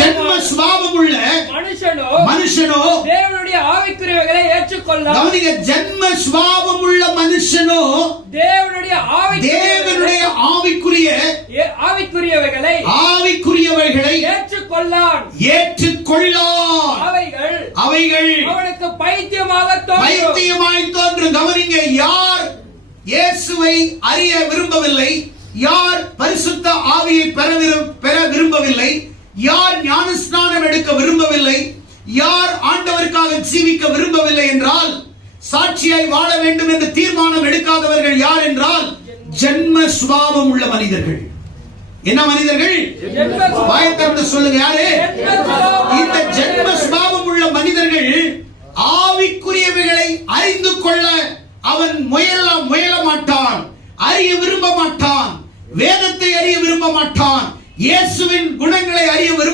ஜென்ம சுபாவம் உள்ள மனுஷனோ தேவனுடைய ஆவிக்குரியவைகளை ஏற்றுக்கொள்ளான். கவனிங்க, ஜென்ம சுபாவம் உள்ள மனுஷனோ தேவனுடைய ஆவிக்குரியவைகளை ஏற்றுக்கொள்ளான். அவைகள் அவனுக்கு பைத்தியமாய் தோன்றும். கவனிங்க, யார் இயேசுவை அறிய விரும்பவில்லை, யார் பரிசுத்த ஆவியை பெற விரும்பவில்லை, யார் ஞானஸ்நானம் எடுக்க விரும்பவில்லை, யார் ஆண்டவருக்காக ஜீவிக்க விரும்பவில்லை என்றால், சாட்சியாய் வாழ வேண்டும் என்று தீர்மானம் எடுக்காதவர்கள் யார் என்றால் ஜென்ம சுபாவம் உள்ள மனிதர்கள். என்ன மனிதர்கள்? வாயை திறந்து சொல்லுங்க, யாரு? இந்த ஜென்ம சுபாவம் உள்ள மனிதர்கள் ஆவிக்குரியவைகளை அறிந்து கொள்ள அவன் முயல மாட்டான், அறிய விரும்ப மாட்டான், வேதத்தை அறிய விரும்ப மாட்டான், இயேசுவின் குணங்களை அறிய விரும்ப